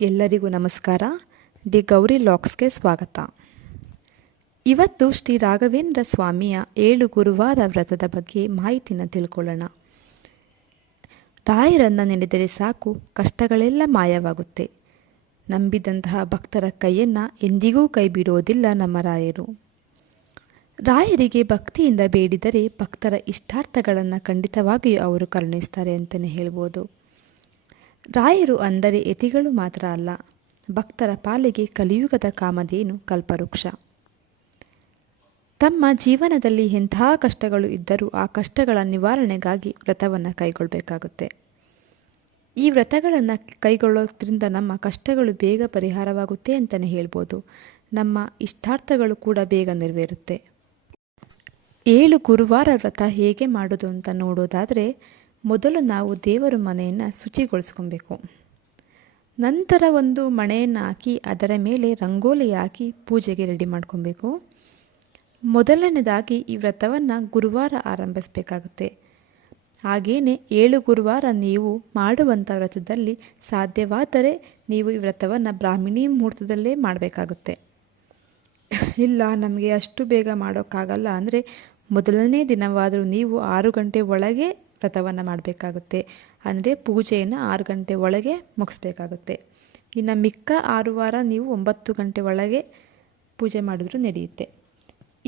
ಎಲ್ಲರಿಗೂ ನಮಸ್ಕಾರ. ಡಿ. ಗೌರಿ ಲಾಕ್ಸ್ಗೆ ಸ್ವಾಗತ. ಇವತ್ತು ಶ್ರೀ ರಾಘವೇಂದ್ರ ಸ್ವಾಮಿಯ ಏಳು ಗುರುವಾರ ವ್ರತದ ಬಗ್ಗೆ ಮಾಹಿತಿನ ತಿಳ್ಕೊಳ್ಳೋಣ. ರಾಯರನ್ನು ನೆನೆದರೆ ಸಾಕು, ಕಷ್ಟಗಳೆಲ್ಲ ಮಾಯವಾಗುತ್ತೆ. ನಂಬಿದಂತಹ ಭಕ್ತರ ಕೈಯನ್ನು ಎಂದಿಗೂ ಕೈ ಬಿಡುವುದಿಲ್ಲ ನಮ್ಮ ರಾಯರು. ರಾಯರಿಗೆ ಭಕ್ತಿಯಿಂದ ಬೇಡಿದರೆ ಭಕ್ತರ ಇಷ್ಟಾರ್ಥಗಳನ್ನು ಖಂಡಿತವಾಗಿಯೂ ಅವರು ಕರುಣಿಸ್ತಾರೆ ಅಂತಲೇ ಹೇಳ್ಬೋದು. ರಾಯರು ಅಂದರೆ ಯತಿಗಳು ಮಾತ್ರ ಅಲ್ಲ, ಭಕ್ತರ ಪಾಲಿಗೆ ಕಲಿಯುಗದ ಕಾಮಧೇನು ಕಲ್ಪವೃಕ್ಷ. ತಮ್ಮ ಜೀವನದಲ್ಲಿ ಎಂಥ ಕಷ್ಟಗಳು ಇದ್ದರೂ ಆ ಕಷ್ಟಗಳ ನಿವಾರಣೆಗಾಗಿ ವ್ರತವನ್ನು ಕೈಗೊಳ್ಳಬೇಕಾಗುತ್ತೆ ಈ ವ್ರತಗಳನ್ನು ಕೈಗೊಳ್ಳೋದ್ರಿಂದ ನಮ್ಮ ಕಷ್ಟಗಳು ಬೇಗ ಪರಿಹಾರವಾಗುತ್ತೆ ಅಂತಲೇ ಹೇಳ್ಬೋದು. ನಮ್ಮ ಇಷ್ಟಾರ್ಥಗಳು ಕೂಡ ಬೇಗ ನೆರವೇರುತ್ತೆ. ಏಳು ಗುರುವಾರ ವ್ರತ ಹೇಗೆ ಮಾಡೋದು ಅಂತ ನೋಡೋದಾದರೆ ಮೊದಲು ನಾವು ದೇವರ ಮನೆಯನ್ನು ಶುಚಿಗೊಳಿಸ್ಕೊಬೇಕು. ನಂತರ ಒಂದು ಮಣೆಯನ್ನು ಹಾಕಿ ಅದರ ಮೇಲೆ ರಂಗೋಲಿ ಹಾಕಿ ಪೂಜೆಗೆ ರೆಡಿ ಮಾಡ್ಕೊಬೇಕು. ಮೊದಲನೇದಾಗಿ ಈ ವ್ರತವನ್ನು ಗುರುವಾರ ಆರಂಭಿಸಬೇಕಾಗುತ್ತೆ. ಹಾಗೆಯೇ ಏಳು ಗುರುವಾರ ನೀವು ಮಾಡುವಂಥ ವ್ರತದಲ್ಲಿ ಸಾಧ್ಯವಾದರೆ ನೀವು ಈ ವ್ರತವನ್ನು ಬ್ರಾಹ್ಮಿಣಿ ಮುಹೂರ್ತದಲ್ಲೇ ಮಾಡಬೇಕಾಗುತ್ತೆ. ಇಲ್ಲ, ನಮಗೆ ಅಷ್ಟು ಬೇಗ ಮಾಡೋಕ್ಕಾಗಲ್ಲ. ಅಂದರೆ ಮೊದಲನೇ ದಿನವಾದರೂ ನೀವು ಆರು ಗಂಟೆ ಒಳಗೆ ವ್ರತವನ್ನು ಮಾಡಬೇಕಾಗುತ್ತೆ. ಅಂದರೆ ಪೂಜೆಯನ್ನು ಆರು ಗಂಟೆ ಒಳಗೆ ಮುಗಿಸ್ಬೇಕಾಗುತ್ತೆ. ಇನ್ನು ಮಿಕ್ಕ ಆರು ವಾರ ನೀವು ಒಂಬತ್ತು ಗಂಟೆ ಒಳಗೆ ಪೂಜೆ ಮಾಡಿದ್ರೂ ನಡೆಯುತ್ತೆ.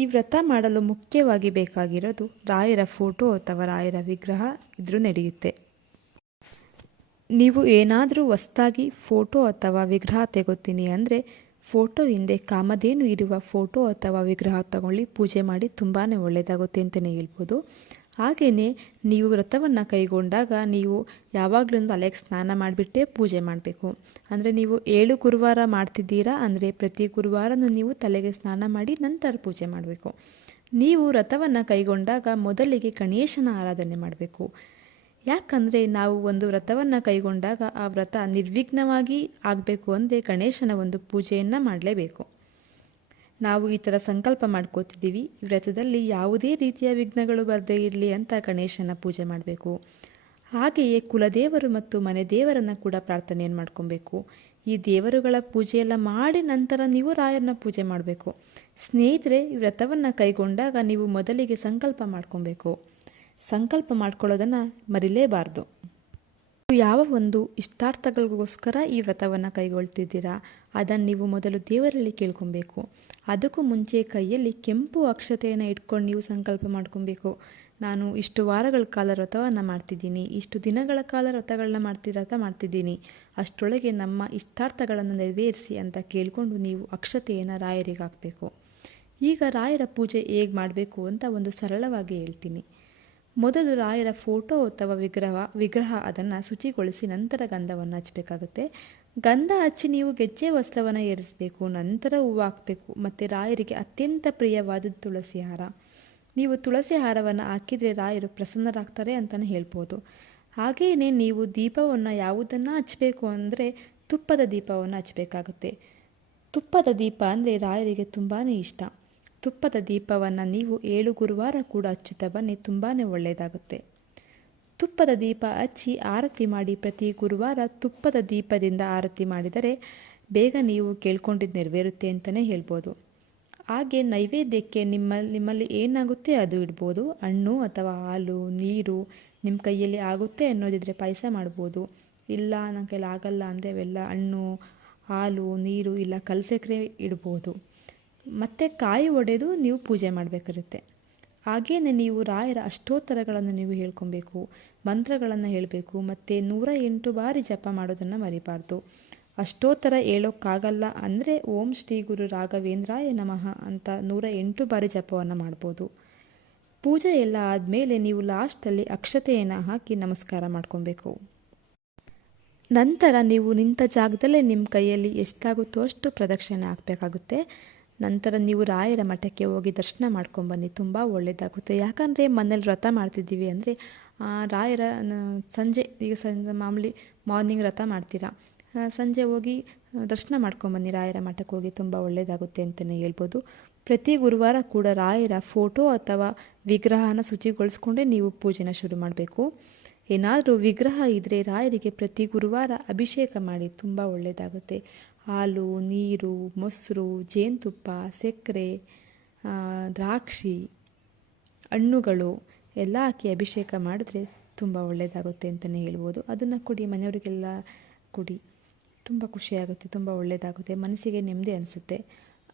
ಈ ವ್ರತ ಮಾಡಲು ಮುಖ್ಯವಾಗಿ ಬೇಕಾಗಿರೋದು ರಾಯರ ಫೋಟೋ ಅಥವಾ ರಾಯರ ವಿಗ್ರಹ ಇದ್ದರೂ ನಡೆಯುತ್ತೆ. ನೀವು ಏನಾದರೂ ಹೊಸ್ದಾಗಿ ಫೋಟೋ ಅಥವಾ ವಿಗ್ರಹ ತೆಗೋತೀನಿ ಅಂದರೆ ಫೋಟೋ ಹಿಂದೆ ಕಾಮಧೇನು ಇರುವ ಫೋಟೋ ಅಥವಾ ವಿಗ್ರಹ ತಗೊಳ್ಳಿ, ಪೂಜೆ ಮಾಡಿ ತುಂಬಾ ಒಳ್ಳೆಯದಾಗುತ್ತೆ ಅಂತಲೇ ಹೇಳ್ಬೋದು. ಹಾಗೆಯೇ ನೀವು ವ್ರತವನ್ನು ಕೈಗೊಂಡಾಗ ನೀವು ಯಾವಾಗಲೂ ಅಲೆಗೆ ಸ್ನಾನ ಮಾಡಿಬಿಟ್ಟೇ ಪೂಜೆ ಮಾಡಬೇಕು. ಅಂದರೆ ನೀವು ಏಳು ಗುರುವಾರ ಮಾಡ್ತಿದ್ದೀರಾ, ಅಂದರೆ ಪ್ರತಿ ಗುರುವಾರನೂ ನೀವು ತಲೆಗೆ ಸ್ನಾನ ಮಾಡಿ ನಂತರ ಪೂಜೆ ಮಾಡಬೇಕು. ನೀವು ವ್ರತವನ್ನು ಕೈಗೊಂಡಾಗ ಮೊದಲಿಗೆ ಗಣೇಶನ ಆರಾಧನೆ ಮಾಡಬೇಕು. ಯಾಕಂದರೆ ನಾವು ಒಂದು ವ್ರತವನ್ನು ಕೈಗೊಂಡಾಗ ಆ ವ್ರತ ನಿರ್ವಿಘ್ನವಾಗಿ ಆಗಬೇಕು ಅಂದರೆ ಗಣೇಶನ ಒಂದು ಪೂಜೆಯನ್ನು ಮಾಡಲೇಬೇಕು. ನಾವು ಈ ಥರ ಸಂಕಲ್ಪ ಮಾಡ್ಕೋತಿದ್ದೀವಿ. ಈ ವ್ರತದಲ್ಲಿ ಯಾವುದೇ ರೀತಿಯ ವಿಘ್ನಗಳು ಬರದೇ ಇರಲಿ ಅಂತ ಗಣೇಶನ ಪೂಜೆ ಮಾಡಬೇಕು. ಹಾಗೆಯೇ ಕುಲದೇವರು ಮತ್ತು ಮನೆ ದೇವರನ್ನು ಕೂಡ ಪ್ರಾರ್ಥನೆಯನ್ನು ಮಾಡ್ಕೊಬೇಕು. ಈ ದೇವರುಗಳ ಪೂಜೆಯೆಲ್ಲ ಮಾಡಿ ನಂತರ ನೀವು ರಾಯರನ್ನ ಪೂಜೆ ಮಾಡಬೇಕು. ಸ್ನೇಹಿತರೆ, ಈ ವ್ರತವನ್ನು ಕೈಗೊಂಡಾಗ ನೀವು ಮೊದಲಿಗೆ ಸಂಕಲ್ಪ ಮಾಡ್ಕೊಬೇಕು. ಸಂಕಲ್ಪ ಮಾಡ್ಕೊಳ್ಳೋದನ್ನು ಮರಿಲೇಬಾರ್ದು. ಯಾವ ಒಂದು ಇಷ್ಟಾರ್ಥಗಳಿಗೋಸ್ಕರ ಈ ವ್ರತವನ್ನು ಕೈಗೊಳ್ತಿದ್ದೀರಾ? ಅದನ್ನು ನೀವು ಮೊದಲು ದೇವರಲ್ಲಿ ಕೇಳ್ಕೊಬೇಕು. ಅದಕ್ಕೂ ಮುಂಚೆ ಕೈಯಲ್ಲಿ ಕೆಂಪು ಅಕ್ಷತೆಯನ್ನು ಇಟ್ಕೊಂಡು ನೀವು ಸಂಕಲ್ಪ ಮಾಡ್ಕೊಬೇಕು. ನಾನು ಇಷ್ಟು ವಾರಗಳ ಕಾಲ ವ್ರತವನ್ನು ಮಾಡ್ತಿದ್ದೀನಿ. ಇಷ್ಟು ದಿನಗಳ ಕಾಲ ವ್ರತಗಳನ್ನ ಮಾಡ್ತಿ ವ್ರತ ಮಾಡ್ತಿದ್ದೀನಿ. ಅಷ್ಟರೊಳಗೆ ನಮ್ಮ ಇಷ್ಟಾರ್ಥಗಳನ್ನು ನೆರವೇರಿಸಿ ಅಂತ ಕೇಳಿಕೊಂಡು ನೀವು ಅಕ್ಷತೆಯನ್ನು ರಾಯರಿಗೆ ಹಾಕಬೇಕು. ಈಗ ರಾಯರ ಪೂಜೆ ಹೇಗೆ ಮಾಡಬೇಕು ಅಂತ ಒಂದು ಸರಳವಾಗಿ ಹೇಳ್ತೀನಿ. ಮೊದಲು ರಾಯರ ಫೋಟೋ ಅಥವಾ ವಿಗ್ರಹ ವಿಗ್ರಹ ಅದನ್ನು ಶುಚಿಗೊಳಿಸಿ ನಂತರ ಗಂಧವನ್ನು ಹಚ್ಚಬೇಕಾಗುತ್ತೆ. ಗಂಧ ಹಚ್ಚಿ ನೀವು ಗೆಜ್ಜೆ ವಸ್ತ್ರವನ್ನು ಏರಿಸಬೇಕು, ನಂತರ ಹೂವು ಹಾಕಬೇಕು, ಮತ್ತು ರಾಯರಿಗೆ ಅತ್ಯಂತ ಪ್ರಿಯವಾದ ತುಳಸಿ ಹಾರ. ನೀವು ತುಳಸಿ ಹಾರವನ್ನು ಹಾಕಿದರೆ ರಾಯರು ಪ್ರಸನ್ನರಾಗ್ತಾರೆ ಅಂತಲೇ ಹೇಳ್ಬೋದು. ಹಾಗೆಯೇ ನೀವು ದೀಪವನ್ನು ಯಾವುದನ್ನು ಹಚ್ಚಬೇಕು ಅಂದರೆ ತುಪ್ಪದ ದೀಪವನ್ನು ಹಚ್ಚಬೇಕಾಗುತ್ತೆ. ತುಪ್ಪದ ದೀಪ ಅಂದರೆ ರಾಯರಿಗೆ ತುಂಬಾ ಇಷ್ಟ. ತುಪ್ಪದ ದೀಪವನ್ನು ನೀವು ಏಳು ಗುರುವಾರ ಕೂಡ ಹಚ್ಚುತ್ತಾ ಬನ್ನಿ ತುಂಬಾ ಒಳ್ಳೆಯದಾಗುತ್ತೆ ತುಪ್ಪದ ದೀಪ ಹಚ್ಚಿ ಆರತಿ ಮಾಡಿ ಪ್ರತಿ ಗುರುವಾರ ತುಪ್ಪದ ದೀಪದಿಂದ ಆರತಿ ಮಾಡಿದರೆ ಬೇಗ ನೀವು ಕೇಳ್ಕೊಂಡಿದ್ದು ನೆರವೇರುತ್ತೆ ಅಂತಲೇ ಹೇಳ್ಬೋದು. ಹಾಗೆ ನೈವೇದ್ಯಕ್ಕೆ ನಿಮ್ಮ, ನಿಮ್ಮಲ್ಲಿ ಏನಾಗುತ್ತೆ ಅದು ಇಡ್ಬೋದು. ಹಣ್ಣು ಅಥವಾ ಹಾಲು, ನೀರು ನಿಮ್ಮ ಕೈಯಲ್ಲಿ ಆಗುತ್ತೆ ಅನ್ನೋದಿದ್ರೆ ಪಾಯಸ ಮಾಡ್ಬೋದು. ಇಲ್ಲ ನನ್ನ ಕೈಲಿ ಆಗಲ್ಲ ಅಂದರೆ ಅವೆಲ್ಲ ಹಣ್ಣು, ಹಾಲು, ನೀರು ಇಲ್ಲ ಕಲಸಕ್ರೆ ಇಡ್ಬೋದು. ಮತ್ತು ಕಾಯಿ ಒಡೆದು ನೀವು ಪೂಜೆ ಮಾಡಬೇಕಿರುತ್ತೆ ಹಾಗೆಯೇ ನೀವು ರಾಯರ ಅಷ್ಟೋತ್ತರಗಳನ್ನು ನೀವು ಹೇಳ್ಕೊಬೇಕು, ಮಂತ್ರಗಳನ್ನು ಹೇಳಬೇಕು, ಮತ್ತು ನೂರ ಎಂಟು ಬಾರಿ ಜಪ ಮಾಡೋದನ್ನು ಮರಿಬಾರ್ದು. ಅಷ್ಟೋತ್ತರ ಹೇಳೋಕ್ಕಾಗಲ್ಲ ಅಂದರೆ ಓಂ ಶ್ರೀ ಗುರು ರಾಘವೇಂದ್ರಾಯ ನಮಃ ಅಂತ ನೂರ ಎಂಟು ಬಾರಿ ಜಪವನ್ನು ಮಾಡ್ಬೋದು. ಪೂಜೆ ಎಲ್ಲ ಆದಮೇಲೆ ನೀವು ಲಾಸ್ಟಲ್ಲಿ ಅಕ್ಷತೆಯನ್ನು ಹಾಕಿ ನಮಸ್ಕಾರ ಮಾಡ್ಕೊಬೇಕು. ನಂತರ ನೀವು ನಿಂತ ಜಾಗದಲ್ಲೇ ನಿಮ್ಮ ಕೈಯಲ್ಲಿ ಎಷ್ಟಾಗುತ್ತೋ ಅಷ್ಟು ಪ್ರದಕ್ಷಿಣೆ ಹಾಕಬೇಕಾಗುತ್ತೆ. ನಂತರ ನೀವು ರಾಯರ ಮಠಕ್ಕೆ ಹೋಗಿ ದರ್ಶನ ಮಾಡ್ಕೊಂಬನ್ನಿ ತುಂಬ ಒಳ್ಳೆಯದಾಗುತ್ತೆ ಯಾಕಂದರೆ ಮನೇಲಿ ವ್ರತ ಮಾಡ್ತಿದ್ದೀವಿ ಅಂದರೆ ರಾಯರ ಸಂಜೆ, ಈಗ ಸಂಜೆ ಮಾಮೂಲಿ ಮಾರ್ನಿಂಗ್ ವ್ರತ ಮಾಡ್ತೀರಾ? ಸಂಜೆ ಹೋಗಿ ದರ್ಶನ ಮಾಡ್ಕೊಂಬನ್ನಿ ರಾಯರ ಮಠಕ್ಕೆ ಹೋಗಿ ತುಂಬ ಒಳ್ಳೆಯದಾಗುತ್ತೆ ಅಂತಲೇ ಹೇಳ್ಬೋದು. ಪ್ರತಿ ಗುರುವಾರ ಕೂಡ ರಾಯರ ಫೋಟೋ ಅಥವಾ ವಿಗ್ರಹನ ಶುಚಿಗೊಳಿಸ್ಕೊಂಡೇ ನೀವು ಪೂಜೆನ ಶುರು ಮಾಡಬೇಕು. ಏನಾದರೂ ವಿಗ್ರಹ ಇದ್ದರೆ ರಾಯರಿಗೆ ಪ್ರತಿ ಗುರುವಾರ ಅಭಿಷೇಕ ಮಾಡಿ ತುಂಬ ಒಳ್ಳೆಯದಾಗುತ್ತೆ ಹಾಲು, ನೀರು, ಮೊಸರು, ಜೇನುತುಪ್ಪ, ಸಕ್ಕರೆ ದ್ರಾಕ್ಷಿ, ಹಣ್ಣುಗಳು ಎಲ್ಲ ಹಾಕಿ ಅಭಿಷೇಕ ಮಾಡಿದ್ರೆ ತುಂಬ ಒಳ್ಳೆಯದಾಗುತ್ತೆ ಅಂತಲೇ ಹೇಳ್ಬೋದು. ಅದನ್ನು ಕುಡಿ, ಮನೆಯವರಿಗೆಲ್ಲ ಕುಡಿ. ತುಂಬ ಖುಷಿಯಾಗುತ್ತೆ, ತುಂಬ ಒಳ್ಳೆಯದಾಗುತ್ತೆ ಮನಸ್ಸಿಗೆ ನೆಮ್ಮದಿ ಅನಿಸುತ್ತೆ.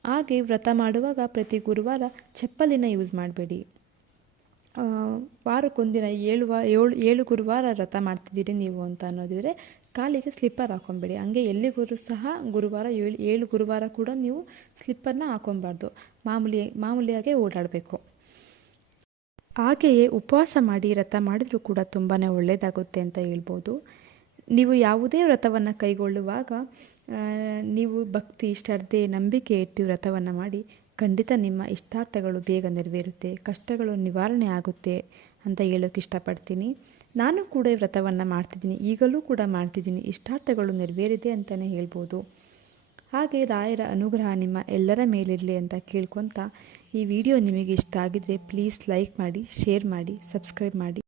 ಹಾಗೆ ವ್ರತ ಮಾಡುವಾಗ ಪ್ರತಿ ಗುರುವಾರ ಚಪ್ಪಲಿನ ಯೂಸ್ ಮಾಡಬೇಡಿ. ವಾರಕ್ಕೊಂದಿನ ಏಳು ವಾ, ಏಳು ಏಳು ಗುರುವಾರ ವ್ರತ ಮಾಡ್ತಿದ್ದೀರಿ ನೀವು ಅಂತ ಅನ್ನೋದಿದ್ರೆ ಕಾಲಿಗೆ ಸ್ಲಿಪ್ಪರ್ ಹಾಕೊಂಬೇಡಿ. ಹಂಗೆ ಎಲ್ಲಿಗೂ ಸಹ ಗುರುವಾರ ಏಳು ಏಳು ಗುರುವಾರ ಕೂಡ ನೀವು ಸ್ಲಿಪ್ಪರ್ನ ಹಾಕೊಬಾರ್ದು. ಮಾಮೂಲಿ, ಮಾಮೂಲಿಯಾಗೆ ಓಡಾಡಬೇಕು. ಹಾಗೆಯೇ ಉಪವಾಸ ಮಾಡಿ ವ್ರತ ಮಾಡಿದರೂ ಕೂಡ ತುಂಬಾ ಒಳ್ಳೆಯದಾಗುತ್ತೆ ಅಂತ ಹೇಳ್ಬೋದು. ನೀವು ಯಾವುದೇ ವ್ರತವನ್ನು ಕೈಗೊಳ್ಳುವಾಗ ನೀವು ಭಕ್ತಿ, ಶ್ರದ್ಧೆ, ನಂಬಿಕೆ ಇಟ್ಟು ವ್ರತವನ್ನು ಮಾಡಿ ಖಂಡಿತ ನಿಮ್ಮ ಇಷ್ಟಾರ್ಥಗಳು ಬೇಗ ನೆರವೇರುತ್ತೆ, ಕಷ್ಟಗಳು ನಿವಾರಣೆ ಆಗುತ್ತೆ ಅಂತ ಹೇಳೋಕೆ ಇಷ್ಟಪಡ್ತೀನಿ. ನಾನು ಕೂಡ ವ್ರತವನ್ನು ಮಾಡ್ತಿದ್ದೀನಿ, ಈಗಲೂ ಕೂಡ ಮಾಡ್ತಿದ್ದೀನಿ, ಇಷ್ಟಾರ್ಥಗಳು ನೆರವೇರಿದೆ ಅಂತಲೇ ಹೇಳ್ಬೋದು. ಹಾಗೆ ರಾಯರ ಅನುಗ್ರಹ ನಿಮ್ಮ ಎಲ್ಲರ ಮೇಲಿರಲಿ ಅಂತ ಕೇಳ್ಕೊತ ಈ ವಿಡಿಯೋ ನಿಮಗೆ ಇಷ್ಟ ಆಗಿದ್ದರೆ ಪ್ಲೀಸ್ ಲೈಕ್ ಮಾಡಿ ಶೇರ್ ಮಾಡಿ ಸಬ್ಸ್ಕ್ರೈಬ್ ಮಾಡಿ.